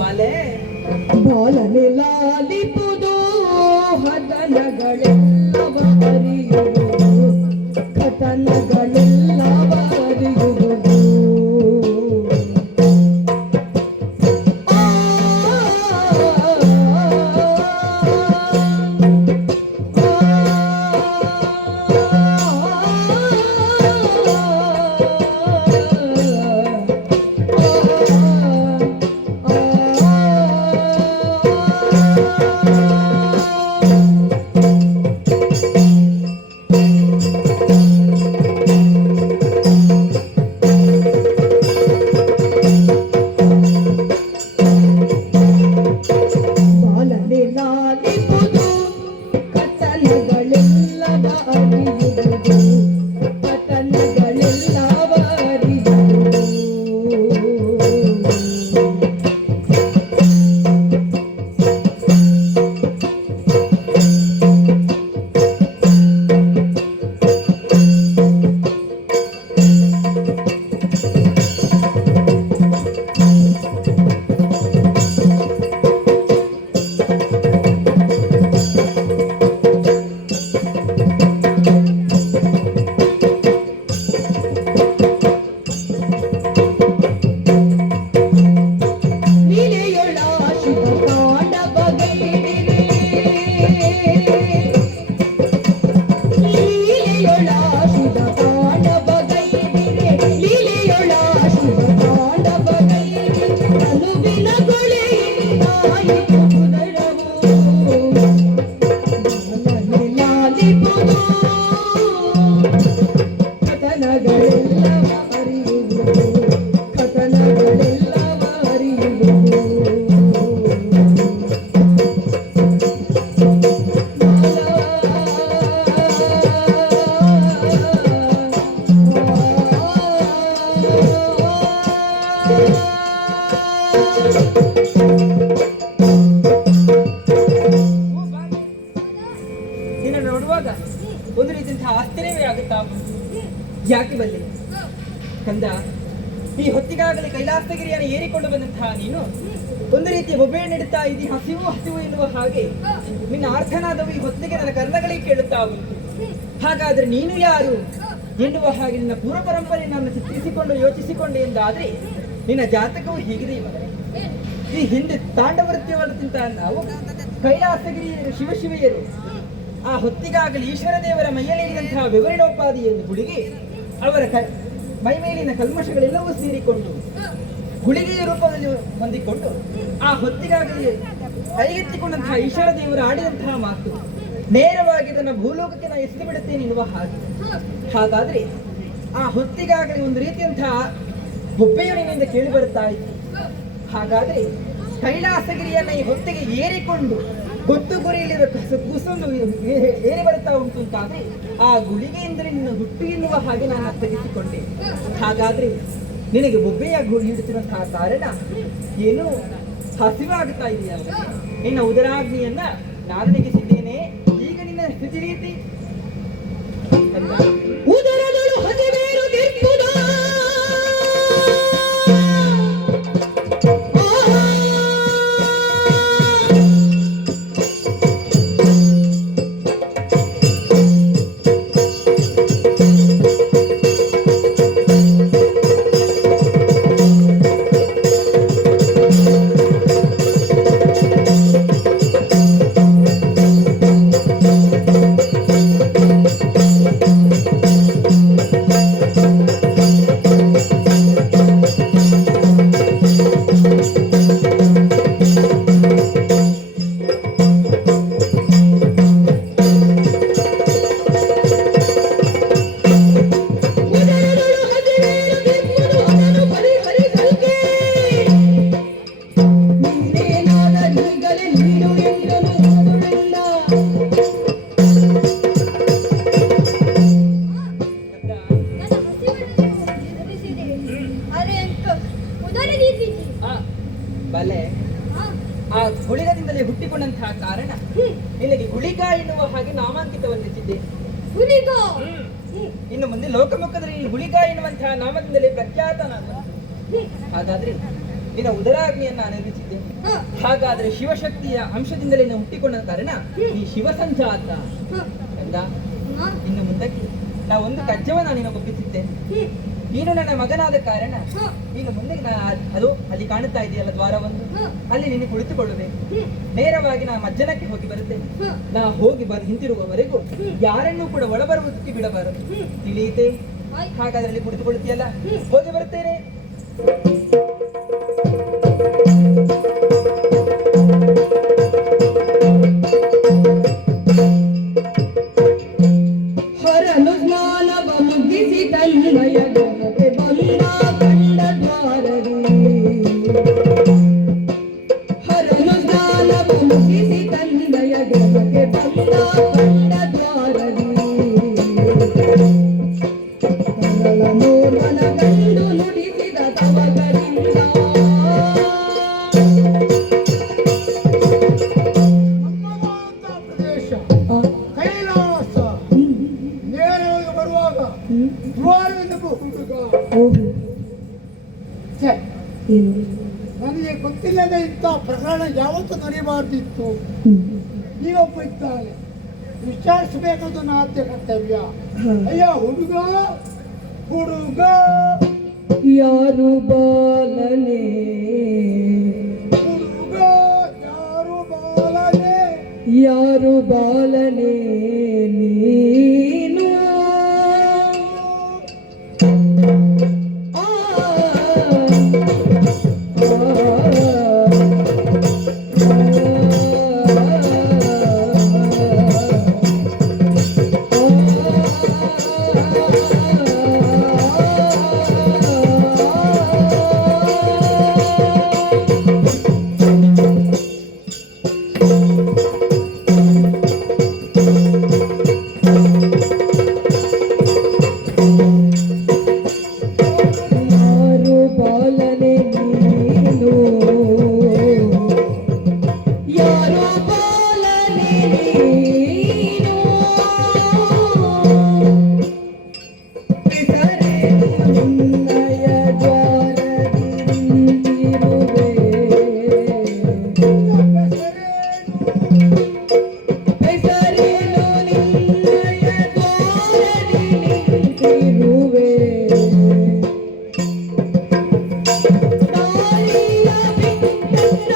ಬಾಲೆ ಬಾಲನೆ ಲಾಲಿಪುದು ಹದನಗಳೆಲ್ಲವ ಅರಿಯುವುದು ಕಥನಗಳೆಲ್ಲವ ಅರಿಯುವುದು ನೋಡುವಾಗ ಒಂದು ರೀತಿಯಂತಹ ಆಶ್ಚರ್ಯವೇ ಆಗುತ್ತಾ. ಯಾಕೆ ಬಲ್ಲಿ ಕಂದ, ಈ ಹೊತ್ತಿಗಾಗಲೇ ಕೈಲಾಸಗಿರಿಯನ್ನು ಏರಿಕೊಂಡು ಬಂದಂತಹ ನೀನು ಒಂದು ರೀತಿಯ ಬೊಬ್ಬೆ ನೀಡುತ್ತಾ ಇದ್ದೀ. ಹಸಿವು ಹಸಿವು ಎನ್ನುವ ಹಾಗೆ ನಿನ್ನ ಅರ್ಥನಾದವು ಈ ಹೊತ್ತಿಗೆ ನನ್ನ ಕರ್ಣಗಳಿಗೆ ಕೇಳುತ್ತಾ ಉಂಟು. ಹಾಗಾದ್ರೆ ನೀನು ಯಾರು ಎನ್ನುವ ಹಾಗೆ ನಿನ್ನ ಪೂರ್ವ ಪರಂಪರೆಯನ್ನು ಚಿತ್ರಿಸಿಕೊಂಡು ಯೋಚಿಸಿಕೊಂಡೆ ಎಂದಾದ್ರೆ ನಿನ್ನ ಜಾತಕವು ಹೀಗಿದೆ. ಈ ಹಿಂದೆ ತಾಂಡವೃತ್ಯವನ್ನಂತ ನಾವು ಕೈಲಾಸಗಿರಿಯರು ಶಿವಶಿವೆಯರು ಆ ಹೊತ್ತಿಗಾಗಲಿ ಈಶ್ವರ ದೇವರ ಮೈಯಲ್ಲಿರುವಂತಹ ವಿವರಣೋಪಾದಿಯನ್ನು ಗುಳಿಗೆ ಅವರ ಮೈಮೇಲಿನ ಕಲ್ಮಶಗಳೆಲ್ಲವೂ ಸೇರಿಕೊಂಡು ಗುಳಿಗೆಯ ರೂಪದಲ್ಲಿ ಹೊಂದಿಕೊಂಡು ಆ ಹೊತ್ತಿಗಾಗಲಿ ಕೈಗೆತ್ತಿಕೊಂಡಂತಹ ಈಶ್ವರ ದೇವರು ಆಡಿದಂತಹ ಮಾತು ನೇರವಾಗಿ ಇದನ್ನು ಭೂಲೋಕಕ್ಕೆ ನಾನು ಎಸೆದು ಬಿಡುತ್ತೇನೆ ಎನ್ನುವ ಹಾಗೆ. ಹಾಗಾದ್ರೆ ಆ ಹೊತ್ತಿಗಾಗಲಿ ಒಂದು ರೀತಿಯಂತಹ ಬೊಬ್ಬೆಯು ನಿನ್ನಿಂದ ಕೇಳಿ ಬರುತ್ತಾ ಇತ್ತು. ಹಾಗಾದ್ರೆ ಕೈಲಾಸಗಿರಿಯನ್ನ ಈ ಹೊತ್ತಿಗೆ ಏರಿಕೊಂಡು ಗೊತ್ತು ಗುರಿಯಲ್ಲಿರುವ ಕುಸೊಂದು ಏರಿ ಬರುತ್ತಾ ಉಂಟು ಅಂತಾದ್ರೆ ಆ ಗುಳಿಗೆಯಿಂದ ನಿನ್ನ ಹುಟ್ಟು ಎನ್ನುವ ಹಾಗೆ ನಾನು ಅರ್ಥೈಸಿಕೊಂಡೆ. ಹಾಗಾದ್ರೆ ನಿನಗೆ ಬೊಬ್ಬೆಯ ನೀಡುತ್ತಿರುವಂತಹ ಕಾರಣ ಏನು ಹಸಿವಾಗುತ್ತಾ ಇದೆಯಾ? ನಿನ್ನ ಉದರಾಗ್ನಿಯನ್ನ ನಾನು ನೆಗೆಸಿದ್ದೇನೆ. ಈಗ ನಿನ್ನ ಸ್ಥಿತಿ ರೀತಿ ಉದರದಳು ಹಸಿವೇರು ಗಿರ್ಪುದ ಬಲೆ ಆ ಗುಳಿಗದಿಂದಲೇ ಹುಟ್ಟಿಕೊಂಡಂತಹ ಕಾರಣ ನಿನಗೆ ಗುಳಿಗ ಎನ್ನುವ ಹಾಗೆ ನಾಮಾಂಕಿತವನ್ನಿಟ್ಟಿದ್ದೆ. ಇನ್ನು ಮುಂದೆ ಲೋಕಮುಖದಲ್ಲಿ ಗುಳಿಗ ಎನ್ನುವಂತಹ ನಾಮದಿಂದಲೇ ಪ್ರಖ್ಯಾತನಾದ. ಹಾಗಾದ್ರೆ ನಿನ್ನ ಉದರಾಗ್ನಿಯನ್ನ ಅನುಭವಿಸಿದ್ದೆ. ಹಾಗಾದ್ರೆ ಶಿವಶಕ್ತಿಯ ಅಂಶದಿಂದಲೇ ನೀನು ಹುಟ್ಟಿಕೊಂಡ ಕಾರಣ ಈ ಶಿವಸಂಜಾತ ಕಂದ. ಇನ್ನು ಮುಂದಕ್ಕೆ ನಾವು ಒಂದು ಕಜ್ಜವನ್ನ ನಿನಗೆ ಒಪ್ಪಿಸಿದ್ದೆ. ನೀನು ನನ್ನ ಮಗನಾದ ಕಾರಣ ನೀನು ಮುಂದೆ ಅದು ಅಲ್ಲಿ ಕಾಣುತ್ತಾ ಇದೆಯಲ್ಲ ದ್ವಾರವೊಂದು, ಅಲ್ಲಿ ನೀನು ಕುಳಿತುಕೊಳ್ಳಬೇಕು. ನೇರವಾಗಿ ನಾ ಮಜ್ಜನಕ್ಕೆ ಹೋಗಿ ಬರುತ್ತೇನೆ. ನಾ ಹೋಗಿ ಹಿಂತಿರುಗುವವರೆಗೂ ಯಾರನ್ನೂ ಕೂಡ ಒಳಬರುವುದಕ್ಕೆ ಬಿಡಬಾರದು, ತಿಳಿಯಿತೆ? ಹಾಗಾದ್ರೆ ಅಲ್ಲಿ ಕುಳಿತುಕೊಳ್ಳುತ್ತೀಯಲ್ಲ, ಹೋಗಿ ಬರುತ್ತೇನೆ. ಹರನು ಸ್ನಾನವ ಮುಗಿಸಿ ತನ್ಮಯ ಗಣಪೆ ಬಂದ ಕಂಡ ದ್ವಾರದಿ. ಹರನು ಸ್ನಾನವ ಮುಗಿಸಿ ತನ್ಮಯ ಗಣಪೆ ಬಂದ ಕಂಡ ದ್ವಾರದಿ. ಕರಳ ಮೋರ್ವನ ಗಂಡು ನುಡಿಸಿದ ತವಕರಿಂದ ಪ್ರದೇಶ ಕೈಲಾಸ ನೇರವಾಗಿ ಬರುವಾಗ ದ್ವಾರದಿಂದ ಹುಡುಗ. ಛೆ, ನನಗೆ ಗೊತ್ತಿಲ್ಲದೆ ಇಂಥ ಪ್ರಕರಣ ಯಾವತ್ತೂ ನಡೆಯಬಾರ್ದಿತ್ತು. ನೀವೊಬ್ಬ ಇದ್ದಾನೆ, ವಿಚಾರಿಸಬೇಕಾದ ಆದ್ಯ ಕರ್ತವ್ಯ. ಅಯ್ಯ ಹುಡುಗ ಹುಡುಗ ಯಾರು ಬಾಲನೆ, ಹುಡುಗ ಯಾರು ಬಾಲನೆ, ಯಾರು ಬಾಲನೆ ನೀನು. ಆ, ಯಾರು ಬಾಲನೆ ನೀನು, ಯಾರು ಬಾಲನೆ ನೀನು. ಹೆಸರೇನು ನಿನ್ನಯ ದ್ವಾರದಿ ನಿಂತಿರುವೆ, ಹೆಸರೇನು ನಿನ್ನಯ ದ್ವಾರದಿ ನಿಂತಿರುವೆ. ದಾರಿಯ ಬಿಟ್ಟನ್ನ,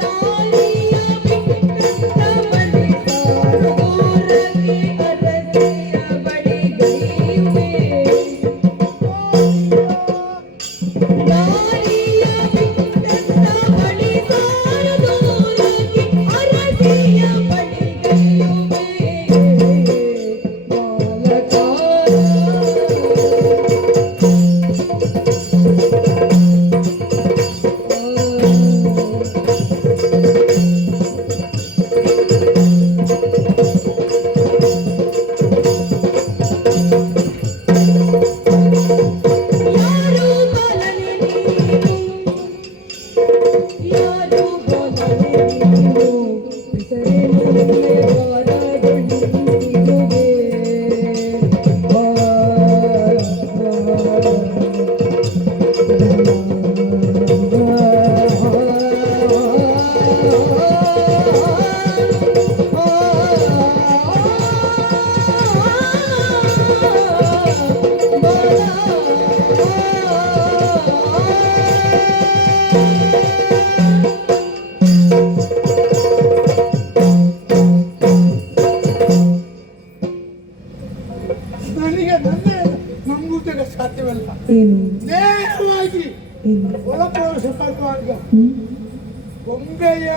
ದಾರಿಯ ಬಿಟ್ಟನ್ನ ಬಳಿ ಸಾರುವವರಗೆ ಅರಸಿಯ ಬಳಿಗೈವೆ. ದಾರಿಯ ಬಿಟ್ಟನ್ನ ಬಳಿ ಸಾರುವವರಗೆ ಅರಸಿಯ ಬಳಿಗೈವೆ. ಬಾಲಕಾರ ಯಾರು ಬಾಲನೆ ನೀನು, ಯಾರು ಬಾಲನೆ ನೀನು. ಹೆಸರೇನು ನಿನ್ನಯ ದ್ವಾರದಿ ನಿಂತಿರುವೆ. ನನಗೆ ನನ್ನೇ ನಂಬುವುದಕ್ಕೆ ಸಾಧ್ಯವಿಲ್ಲ. ಏನು ನೇರವಾಗಿ ಏನು ಒಳಪ್ರವೇಶ ಮಾಡುವಾಗ ಗೊಂಬೆಯ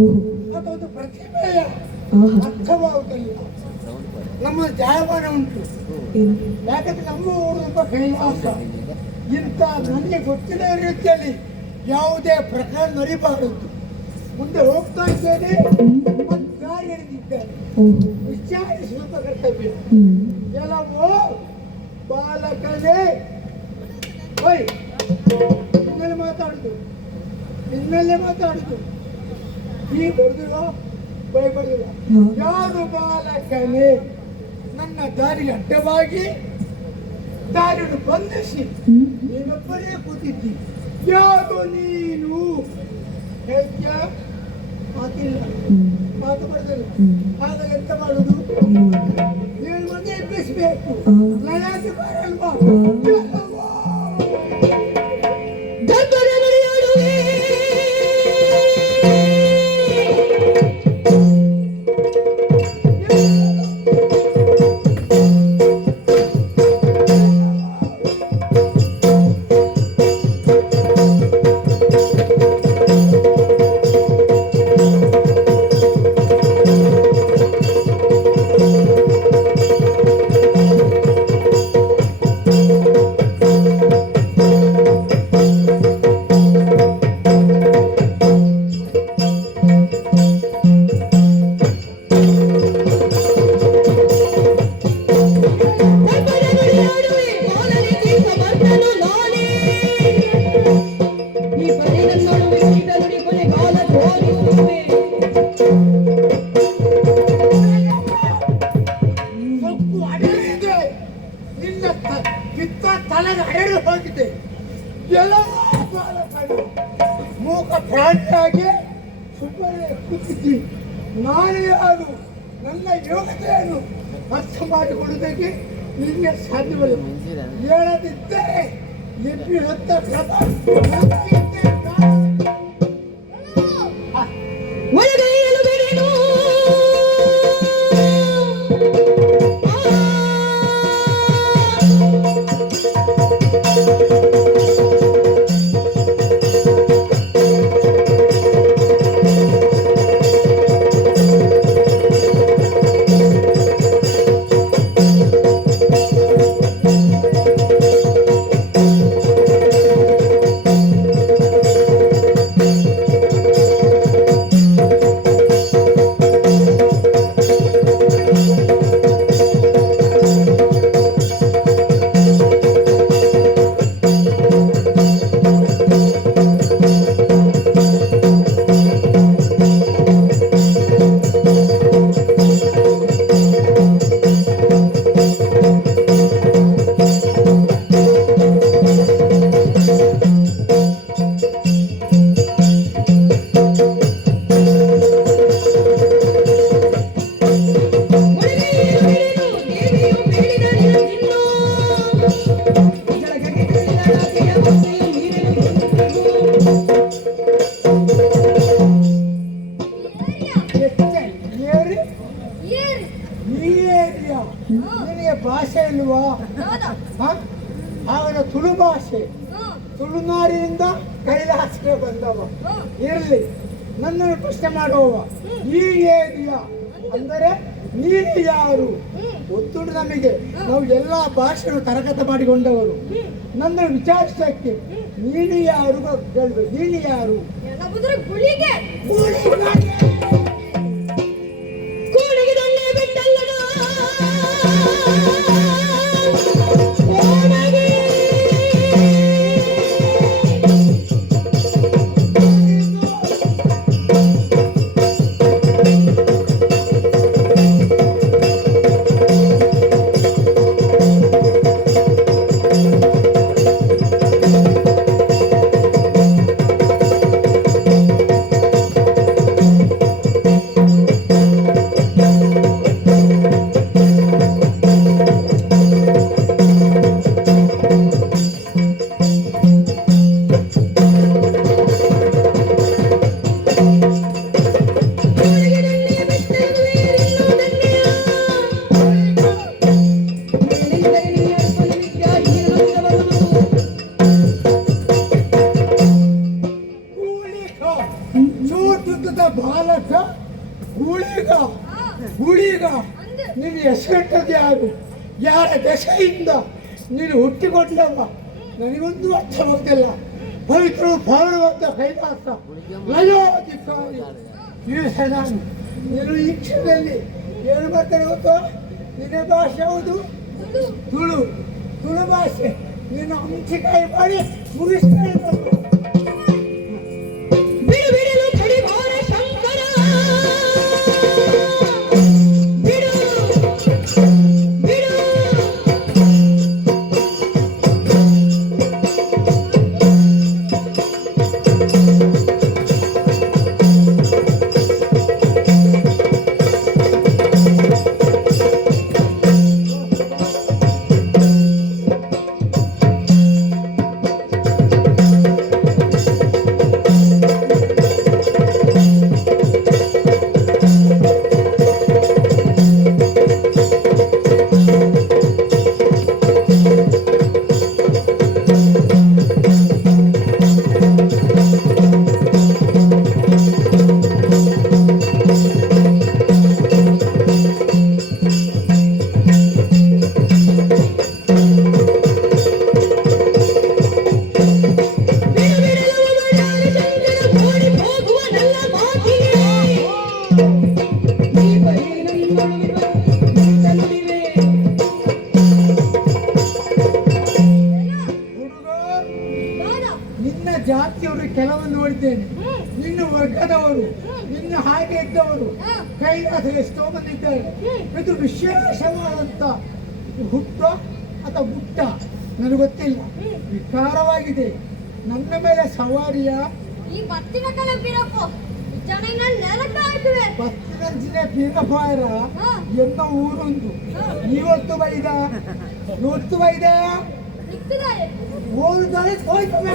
ಓಹ್ ಅಥವಾ ಒಂದು ಪ್ರತಿಮೆಯ ಆಹಾ ಅರ್ಥವಾಗುವುದಿಲ್ಲ. ನಮ್ಮ ಜಾಯಮಾನ ಉಂಟು, ಏನು ಯಾಕಂದ್ರೆ ನಮ್ಮ ಊರು ತುಂಬ ಕೈಲಾಸ. ಇಂಥ ನನಗೆ ಗೊತ್ತಿಲ್ಲ ರೀತಿಯಲ್ಲಿ ಯಾವುದೇ ಪ್ರಕಾರ ನಡಿಬಾರದು. ಮುಂದೆ ಹೋಗ್ತಾ ಇದ್ದೇನೆ, ಒಂದು ದಾರಿ ಹಿಡಿದಿದ್ದೇನೆ, ಓಹ್ ವಿಚಾರಿಸುವ ಕರ್ತವ್ಯ. ಎಲ್ಲವೋ ಬಾಲಕನೇ, ಓಯ್ ನಿನ್ನಲ್ಲಿ ಮಾತಾಡುದು, ನಿನ್ನಲ್ಲೇ ಮಾತಾಡುದು. ಈ ಬರೆದಿರೋ ಬರೆದಿಲ್ಲ. ಯಾರು ಬಾಲಕನೇ ನನ್ನ ದಾರಿಗೆ ಅಡ್ಡವಾಗಿ ದಾರಿಯನ್ನು ಬಂಧಿಸಿ ನೀನೊಬ್ಬನೇ ಕೂತಿದ್ದಿ. ಯಾರು ನೀನು ಹೇಳ್ತೀಯ? ಮಾತಿಲ್ಲ, ಮಾತು ಬರೋದಿಲ್ಲ. ಆಗ ಎಂತ ಮಾಡುದು? ನೀನು ಮತ್ತೆ ಎಬ್ಬಿಸ್ಬೇಕು. ನನಗೆ ಬರಲ್ವಾ? ಮೂಕ ಪ್ರಾಣಿಯಾಗಿ ಸುಮ್ಮನೆ ಕೂತಿದ್ದಿ. ನಾನು ಯಾರು, ನನ್ನ ಯೋಗ್ಯತೆಯನ್ನು ಅರ್ಥ ಮಾಡಿಕೊಳ್ಳುವುದಕ್ಕೆ ನಿಮಗೆ ಸಾಧ್ಯವಿಲ್ಲ. ಹೇಳದಿದ್ದರೆ ಎಪ್ಪಿ ಹೊತ್ತ ನಿನಗೆ ಭಾಷೆ ಇಲ್ವಾ? ಅವನ ತುಳು ಭಾಷೆ, ತುಳುನಾಡಿನಿಂದ ಕೈಲಾಸಕ್ಕೆ ಬಂದವ. ಇರಲಿ, ನನ್ನನ್ನು ಪ್ರಶ್ನೆ ಮಾಡುವವ ಈ ಏರಿಯಾ ಅಂದರೆ ನೀನು ಯಾರು? ಗೊತ್ತುಂಟು ನಮಗೆ, ನಾವು ಎಲ್ಲ ಭಾಷೆಯನ್ನು ಕರಗತ ಮಾಡಿಕೊಂಡವರು. ನನ್ನನ್ನು ವಿಚಾರಿಸಕ್ಕೆ ನೀನು ಯಾರು ಹೇಳ್ಬೇಕು. ನೀನು ಯಾರು? ಬಾಲಕ ಗುಳಿಗ ನಿನ್ನ ಹೆಸರಿಟ್ಟದ್ದು ಯಾರು? ಯಾರ ದಶೆಯಿಂದ ನೀನು ಹುಟ್ಟಿಕೊಂಡವ? ನನಗೊಂದು ಅರ್ಥವಾಗ್ತಿಲ್ಲ. ಪವಿತ್ರ ಪಾವನವಾದ ಕೈಲಾಸ ಲಯೋಧಿಕಾರಿ ನಾನು ನೀನು ಈ ಕ್ಷಣದಲ್ಲಿ ಏನು ಮಾಡ್ತಾರೆ ಗೊತ್ತೋ? ನಿನ್ನ ಭಾಷೆ ಯಾವುದು? ತುಳು ಭಾಷೆ. ನೀನು ಅಂಚಿಕಾಯಿ ಮಾಡಿ ಮುಗಿಸ್ತಾ ಜಾತಿಯವರು ಕೆಲವು ನೋಡಿದ್ದೇನೆ. ನಿನ್ನ ವರ್ಗದವರು, ನಿನ್ನ ಹಾಗೆ ಇದ್ದವರು ಕೈಲಾಸ ಎಷ್ಟೋ ಮಂದಿ ಇದ್ದಾರೆ. ಇದು ವಿಶೇಷವಾದಂತ ಹುಟ್ಟ ಅಥವಾ ಬುಟ್ಟ ನನಗೆ ಗೊತ್ತಿಲ್ಲ, ವಿಕಾರವಾಗಿದೆ. ನನ್ನ ಮೇಲೆ ಸವಾರಿಯ ಈ ಬತ್ತಿನ ಕಲೆ ಬೀರಪ್ಪು ಜನ ನೆಲಕ್ಕಾಯ್ತವೆ. ಬತ್ತಿನ ಬೀರಪ್ಪಾಯರ ಎನ್ನ ಊರೊಂದು. ಇವತ್ತು ಬೈದ ಇವತ್ತು ಬೈದ ನಿಕ್ಕಿದ್ದಾರೆ. ಓದಿದರೆ ಹೋಯ್ತವೆ.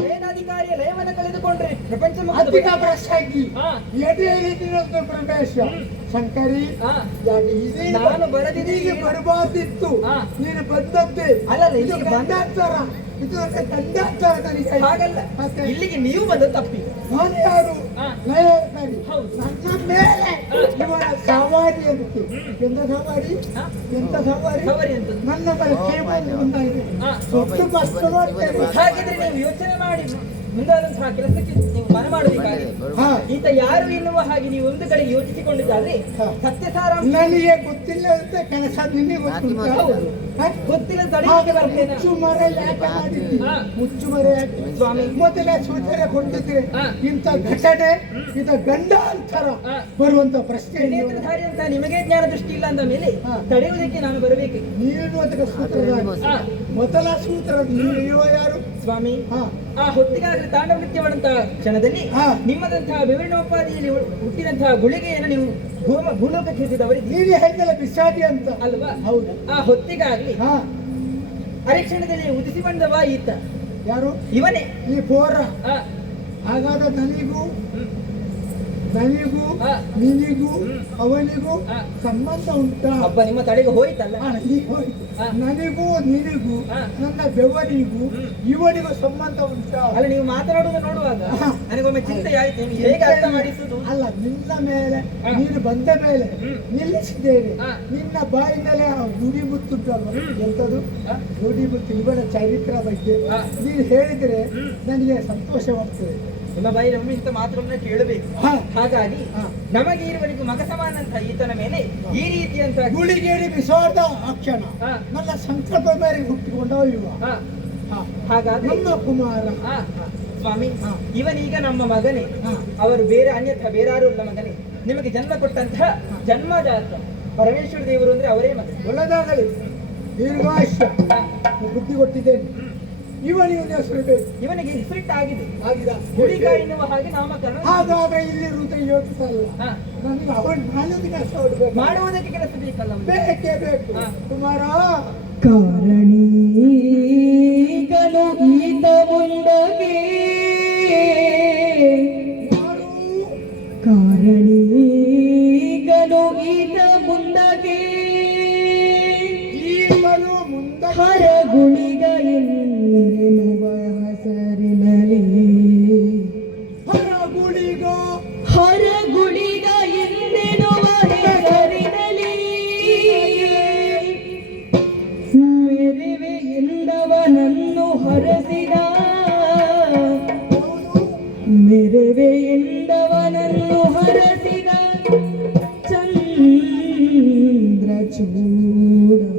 ಮೇಲಾಧಿಕಾರಿಯ ಲಯವನ್ನ ಕಳೆದುಕೊಂಡ್ರೆ ಪ್ರಪಂಚ ಅಧಿಕ ಭ್ರಷ್ಟಾಗಿ ಹಾ. ಎದೆ ಇಳಿದಿರೋದು ಪ್ರವೇಶ. ಶಂಕರಿ, ಹಾ. ಯಾಕೆ ಇದೇ ನಾನು ಬರದಿದ್ದರೆ ಹೀಗೆ ಬರಬಾರ್ದಿತ್ತು. ಹಾ. ನೀನು ಬಂದದ್ದೇ ಅಲ್ಲಲ್ಲ, ಇದು ಈಗ- ಗಂಡಾಚಾರ, ಇದು ಗಂಡಾಚಾರ ನನಗೆ. ಹಾಗಲ್ಲ, ಮತ್ತೆ ಇಲ್ಲಿಗೆ ನೀವು ಬಂದ ತಪ್ಪಿ. ನಾನು ಯಾರು? ಹಾ. ಲಯಕಾರಿ. ಹೌದು. ನನ್ನ ಮೇಲೆ ಇವರ ಸವಾರಿ ಅಂತ. ಎಂತ ಸವಾರಿ? ಹಾ? ಎಂತ ಸವಾರಿ? ಸವಾರಿ ಅಂತ. ನನ್ನ ಮೇಲೆ ಕೇವಲ ಮುಂದಾಗಿದೆ. ಹಾ. ಸೊತ್ತು ಕಷ್ಟ ಮಾಡ್ತೇನೆ. ಹಾಗಿದ್ರೆ ನೀವು ಯೋಚನೆ ಮಾಡಿ ಮುಂದಾದಂತಹ ಕೆಲಸಕ್ಕೆ ನೀವು ಮನ ಮಾಡಬೇಕಾಗಿ ಹಾ. ಈತ ಯಾರು ಎನ್ನುವ ಹಾಗೆ ನೀವು ಒಂದು ಕಡೆ ಯೋಚಿಸಿಕೊಂಡಿದ್ದಾರೆ. ಹಾ. ಸತ್ಯ ಸಾರಾಂಶ ನನಗೆ ಗೊತ್ತಿಲ್ಲ ಅಂತ ಕೆಲಸ ನಿಮಗೆ ಗೊತ್ತುಂಟಾ? ಹೌದು. ಹಾ? ಗೊತ್ತಿಲ್ಲ ಹಾಗೆ ತಡೆಯಲಿಕ್ಕೆ ಬರ್ತೇನೆ. ಮುಚ್ಚು ಮರ ಯಾಕೆ ಮಾಡಿದ್ದಿ? ಹಾ. ಮುಚ್ಚು ಮರ ಯಾಕೆ? ಸ್ವಾಮಿ. ಮೊದಲೇ ಸೂಚನೆ ಕೊಟ್ಟಿದ್ರೆ ಹಾ. ಇಂಥ ಘಟನೆ ಇದ ಗಂಡಾಂತರ ಹಾ. ಬರುವಂತ ಪ್ರಶ್ನೆ ಇಲ್ಲ. ನೇತ್ರಧಾರಿ ಅಂತ ನಿಮಗೆ ಜ್ಞಾನ ದೃಷ್ಟಿ ಇಲ್ಲ ಅಂದ ಮೇಲೆ ಹಾ. ತಡೆಯುವುದಕ್ಕೆ ನಾನು ಬರಬೇಕು. ನೀನು ಅದಕ್ಕೆ ಸೂತ್ರದ ಹಾ. ಮೊದಲ ಸೂತ್ರ ನೀವು ಯಾರು? ಸ್ವಾಮಿ, ಹಾ. ಆ ಹೊತ್ತಿಗಾಗಲೇ ತಾಂಡವ ನೃತ್ಯವಾದಂತಹ ಕ್ಷಣದಲ್ಲಿ ಹಾ. ನಿಮ್ಮದಂತಹ ವಿವರಣೋಪಾದಿಯಲ್ಲಿ ಹುಟ್ಟಿದಂತಹ ಗುಳಿಗೆಯನ್ನು ನೀವು ಭೂಲೋಕಕ್ಕೆ ಎತ್ತಿದವರಿಗೆ ನೀನು ಹೇಳಿದಲ್ಲ ಬಿಸಾಡಿ ಅಂತ. ಅಲ್ವಾ? ಹೌದು. ಆ ಹೊತ್ತಿಗಾಗ್ಲಿ ಹಾ. ಅರಿಕ್ಷಣದಲ್ಲಿ ಉದಿಸಿ ಬಂದವ ಈತ ಯಾರು? ಇವನೇ. ಈ ಪೋರ. ಆ, ಹಾಗಾದ್ರೆ ನನಗೂ ಹ್ಮ್. ನಿನಗೂ ಹಾ. ಅವನಿಗೂ ಹಾ. ಸಂಬಂಧ ಉಂಟಾ? ಹಬ್ಬ ನಿಮ್ಮ ತಡೆಗೆ ಹೋಯ್ತಲ್ಲ. ಹಾ, ಈಗ ಹೋಯ್ತು. ಹಾ. ನನಗೂ ನಿನಗೂ ಹಾ. ನನ್ನ ಬೆವರಿಗೂ ಹ್ಮ್. ಇವನಿಗೂ ಸಂಬಂಧ ಉಂಟಾ? ಅಲ್ಲ, ನೀವು ಮಾತನಾಡುವುದು ನೋಡುವಾಗ ಹಾ. ನನಗೊಮ್ಮೆ ಚಿಂತೆ ಆಯ್ತು. ನೀವು ಹೇಗೆ ಅರ್ಥ ಮಾಡಿಸುದು? ಅಲ್ಲ, ನಿನ್ನ ಮೇಲೆ ಹಾ. ನೀನು ಬಂದ ಮೇಲೆ ಹ್ಮ್. ನಿಲ್ಲಿಸಿದ್ದೇವೆ. ಹಾ. ನಿನ್ನ ಬಾಯಿನಲ್ಲೇ ನುಡಿಮುತ್ತುಂಟಲ್ವ? ಹ್ಮ್. ಎಂತದು? ಹಾ. ನುಡಿಮುತ್ತು ಇವನ ಚರಿತ್ರ ಬಗ್ಗೆ ಹಾ. ನೀನು ಹೇಳಿದ್ರೆ ಹ್ಮ್. ನನಗೆ ಸಂತೋಷವಾಗ್ತದೆ. ನಿಮ್ಮ ಬಾಯಿನೊಮ್ಮೆ ಇಂಥ ಮಾತುಗಳನ್ನ ಕೇಳಬೇಕು. ಹಾ. ಹಾಗಾಗಿ ಹಾ. ನಮಗೆ ಇರುವವರೆಗೂ ಮಗ ಸಮಾನಂತ ಈತನ ಮೇಲೆ ಈ ರೀತಿಯಂತ ಗುಳಿಗೇಡಿ ಬಿಸಾಡ್ದ ಆ ಕ್ಷಣ ಹಾ. ನನ್ನ ಸಂಕಲ್ಪ ಮೇರೆಗೆ ಹುಟ್ಟಿಕೊಂಡವ ಇವ. ಹಾ. ಹಾ. ಹಾಗಾದ್ರೆ ನಮ್ಮ ಕುಮಾರ. ಹಾ, ಸ್ವಾಮಿ, ಹಾ. ಇವನೀಗ ನಮ್ಮ ಮಗನೇ. ಹಾ. ಅವರು ಬೇರೆ ಅನ್ಯಥ ಬೇರಾರು ಇಲ್ಲ ಮಗನೇ. ನಿಮಗೆ ಜನ್ಮ ಕೊಟ್ಟಂತಹ ಜನ್ಮಜಾತ ಪರಮೇಶ್ವರ ದೇವರು ಅಂದ್ರೆ ಅವರೇ ಮಗ. ಒಳ್ಳೆದಾಗಲಿ, ದೀರ್ಘಾಯುಷ್ಯ ಹಾ. ಬುದ್ಧಿ ಕೊಟ್ಟಿದ್ದೇನೆ. ಇವನಿಗೆ ಹೆಸರು ಬೇಕು. ಇವನಿಗೆ ಹೆಸರಿಟ್ಟ ಆಗಿದೆ. ಆಗಿದ ಹುಡುಗ ಎನ್ನುವ ಹಾಗೆ ನಾಮಕರಣ ಹಾಗಾದ್ರೆ ಇಲ್ಲಿ ಋತ ಯೋಚಿಸಲ್ಲ. ಹಾ. ನನಗೆ ಅವನು ನಾಲ್ಕು ಕೆಲಸ ಹೊಡ್ಬೇಕು. ಮಾಡುವುದಕ್ಕೆ ಕೆಲಸ ಬೇಕಲ್ಲ ಅವನಿಗೆ. ಬೇಕೇ ಬೇಕು. ಹಾ. ಕುಮಾರ, ಕಾರಣೀಗಲು ಈತ ಮುಂದಗೆ ಯಾರು? ಕಾರಣೀಗಲು ಈತ ಮುಂದಗೆ ಈಗಲೂ ಮುಂದೆ ಹರಗುಳಿಗ ಎನ್ನುವ ಹೆಸರಿನಲ್ಲಿ ಹೊರಗುಳಿಗ ಹರಗುಳಿಗ ಎಂದೆನ್ನುವ ಹೆಸರಿನಲ್ಲಿ ಮೆರೆವೆ ಎಂದವನನ್ನು ಹರಸಿದ ಮೆರೆವೆ ಎಂದವನನ್ನು ಹರಸಿದ ಚಂದ್ರಚೂಡ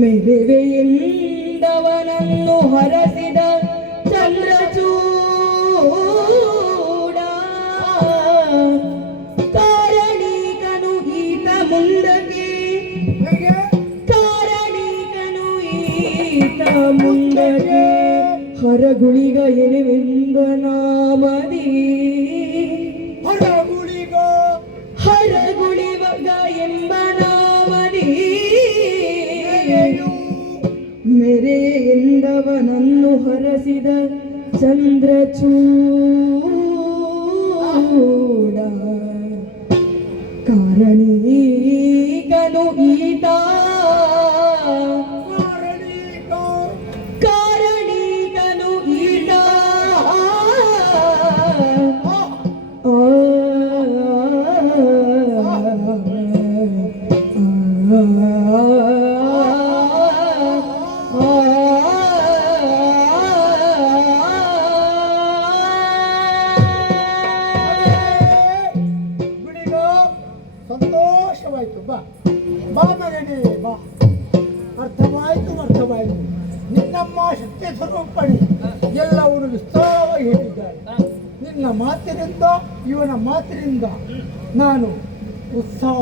ಮೆರೆವೆಯಿಂದವನನ್ನು ಹರಸಿದ ಚಂದ್ರಚೂಡ ಕಾರಣೀಕನು ಈತ ಮುಂದಕ್ಕೆ ಹೇಗೆ ಕಾರಣೀಕನು ಈತ ಮುಂದಕ್ಕೆ ಹರಗುಳಿಗ ಎನಿವೆಂದ ನಾಮದಿ ಹೊರಗುಳಿಗ ಹರಗುಳಿವಗ ಎಂಬ ನಾಮದಿ ಮೆರೆ ಎಂದವನನ್ನು ಹರಸಿದ ಚಂದ್ರಚೂಡ ಕಾರಣೀಕನು ಈತ ಕಾರಣಿಕ ಕಾರಣೀಕನು ಈತ ಗುಳಿಗ ಸಂತೋಷವಾಯ್ತು. ಬಾ ಬಾ ಮಗನೇ ಬಾ. ಅರ್ಥವಾಯ್ತು. ನಿನ್ನಮ್ಮ ಶಕ್ತಿ ಸ್ವರೂಪಣಿ ಎಲ್ಲವನ್ನು ವಿಸ್ತಾರವಾಗಿ ಹೇಳಿದ್ದಾರೆ. ನಿನ್ನ ಮಾತಿನಿಂದ ಇವನ ಮಾತಿನಿಂದ ನಾನು ಉತ್ಸಾಹ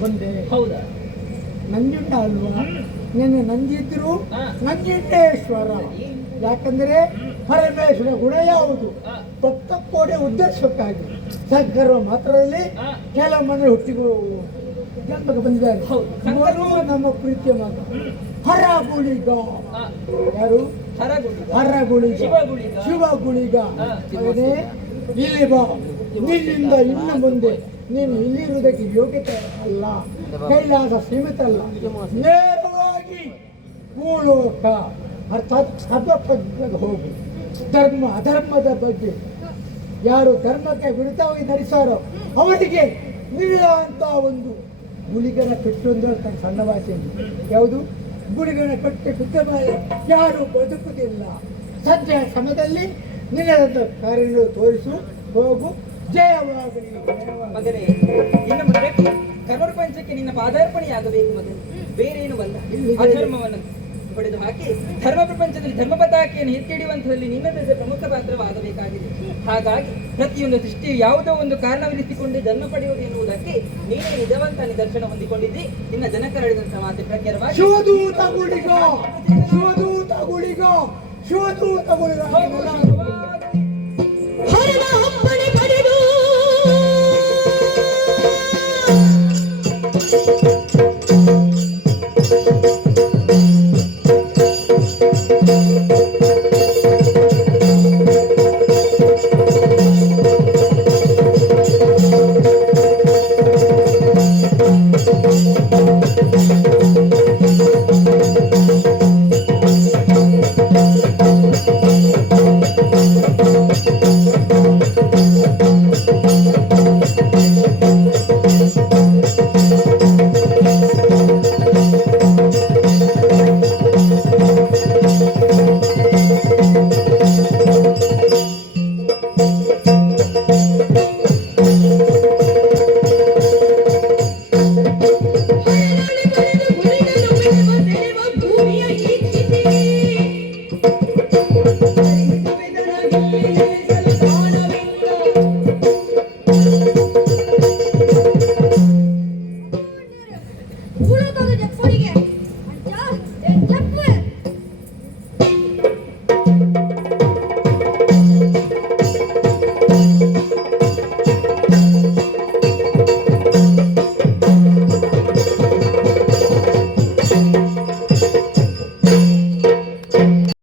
ಬಂದೆ. ಹೌದಾ? ನಂಜುಂಡ ಅಲ್ವಾ? ನಿನ್ನೆ ನಂಜಿದ್ರು ನಂಜುಂಡೇಶ್ವರ. ಯಾಕಂದ್ರೆ ಪರಮೇಶ್ವರ ಗುಣ ಯಾವುದು? ಭಕ್ತ ಕೋಡೆ ಉದ್ದೇಶಕ್ಕಾಗಿ ಸದ್ಗರ್ವ ಮಾತ್ರದಲ್ಲಿ ಕೆಲ ಮನೆ ಹುಟ್ಟಿಗೂ ಜನ್ಮಕ್ಕೆ ಬಂದಿದ್ದಾರೆ. ಇವನು ನಮ್ಮ ಪ್ರೀತಿಯ ಮಗ ಹರಗುಳಿಗ. ಯಾರು? ಹರಗುಳಿಗ ಶಿವಗುಳಿಗ. ಅವನೇ ಇಲ್ಲಿ ಬಾ. ನಿನ್ನಿಂದ ಇನ್ನು ಮುಂದೆ ನೀನು ಇಲ್ಲಿರುವುದಕ್ಕೆ ಯೋಗ್ಯತೆ ಅಲ್ಲ, ಕೈಲಾಸ ಸೀಮಿತ ಅಲ್ಲ. ನೇರವಾಗಿ ಭೂಲೋಕ ಅರ್ಥಾತ್ ಸದ್ವಪ್ರಜ್ಞೆಗೆ ಹೋಗು. ಧರ್ಮ ಅಧರ್ಮದ ಬಗ್ಗೆ ಯಾರು ಧರ್ಮಕ್ಕೆ ವಿರುದ್ಧವಾಗಿ ನಡೆಸಾರೋ ಅವರಿಗೆ ನಿಲ್ಲ ಅಂತ ಒಂದು ಗುಳಿಗನ ಪೆಟ್ಟು ಅಂದ್ರೆ ತನ್ನ ಸಣ್ಣ ಭಾಷೆಯಲ್ಲಿ ಯಾವುದು? ಗುಳಿಗನ ಪೆಟ್ಟು ಬಿದ್ದ ಮೇಲೆ ಯಾರು ಬದುಕುವುದಿಲ್ಲ. ಸಂಜೆಯ ಸಮಯದಲ್ಲಿ ನಿನ್ನ ಕಾರ್ಯ ತೋರಿಸು, ಹೋಗು, ಜಯವಾಗಲಿ. ಮಗನೇ, ಇನ್ನು ಮುಂದೆ ಕರ್ಮ ಪ್ರಪಂಚಕ್ಕೆ ನಿನ್ನ ಪಾದಾರ್ಪಣೆಯಾಗಬೇಕು ಮಗನೇ, ಬೇರೇನು ಬಲ್ಲ. ಅಧರ್ಮವನ್ನು ಹೊಡೆದು ಹಾಕಿ ಧರ್ಮ ಪ್ರಪಂಚದಲ್ಲಿ ಧರ್ಮ ಪತಾಕೆಯನ್ನು ಎತ್ತಿಡಿಯುವಂಥದ್ದಲ್ಲಿ ನಿನ್ನದೇ ಪ್ರಮುಖ ಪಾತ್ರವಾಗಬೇಕಾಗಿದೆ. ಹಾಗಾಗಿ ಪ್ರತಿಯೊಂದು ಸೃಷ್ಟಿಯು ಯಾವುದೋ ಒಂದು ಕಾರಣವಿರಿಸಿಕೊಂಡು ಜನ್ಮ ಪಡೆಯುವುದು ಎನ್ನುವುದಕ್ಕೆ ನೀನೇ ನಿಜವಂತ ನಿದರ್ಶನ ಹೊಂದಿಕೊಂಡಿದ್ದಿ. ನಿನ್ನ ಜನಕರಡಿದಂಥ ಮಾತೆ ಪ್ರಖ್ಯಾತವಾಗಿ ಶಿವದೂತ ಗುಳಿಗ, ಶಿವದೂತ ಗುಳಿಗ, ಶಿವದೂತ ಗುಳಿಗ. ಹರನ ಅಪ್ಪಣೆ ಪಡೆದು ಭೂಲೋಕದ ಜಪ್ಪಡಿಗೆ